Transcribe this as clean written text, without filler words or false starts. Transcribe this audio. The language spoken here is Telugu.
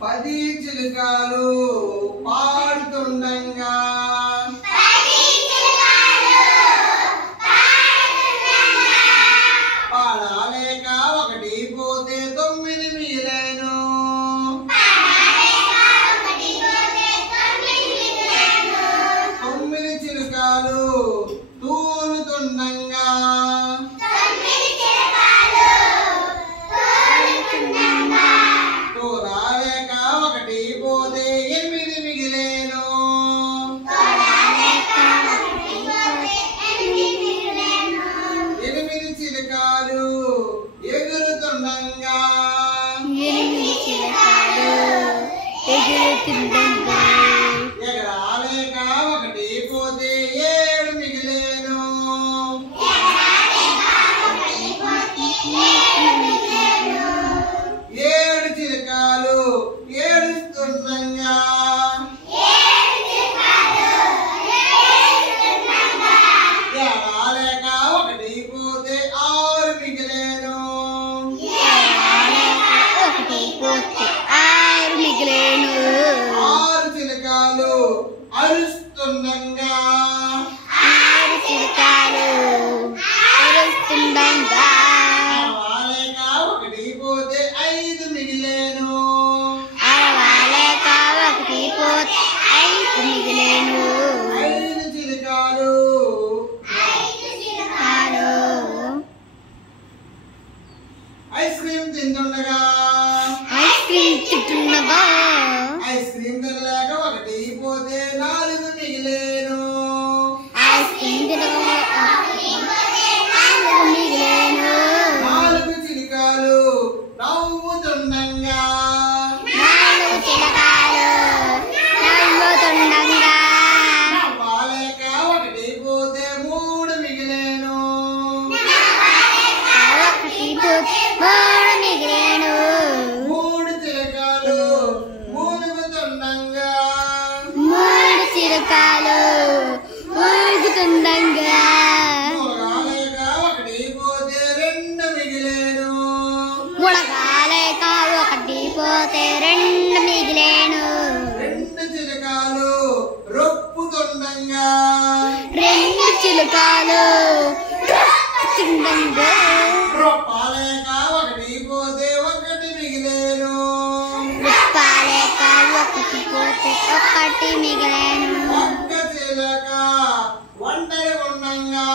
10 చిలుకలు పాడుతుండగా పాడలేక ఒకటి పోతే 9 మిగిలేను. 9 చిలుకలు తూలుతుండగా తూలాలేక ఒకటి పోతే 8 మిగిలేను. 8 చిలుకలు ఎగురుతుండగా ఎగరాలేక ఒకటి పోతే 7 మిగిలేను. 7 చిలుకలు ఏడుస్తుండగా ఎగరాలేక ఒకటి పోతే 6 మిగిలేను. 6 చిలుకలు అరుస్తుండగా అరవాలేక ఒకటి పోతే 5 మిగిలేను. 5 చిలుకలు ఐస్ క్రీమ్ తింటుండగా ఐస్ క్రీమ్ తినలేక ఒకటి పోతే 4 మిగిలేను. 4 చిలుకలు నవ్వుతుండగా నవ్వాలేక ఒకటి పోతే 3 మిగిలేను. 3 చిలుకలు మూలుగుతుండగా మూలగాలేక ఒకటి పోతే 2 మిగిలేను. 2 చిలుకలు రొప్పుతుండగా రొప్పాలేక ఒకటి పోతే 1 మిగిలేను. ఒక్క చిలుక ఒంటరి ఉండంగా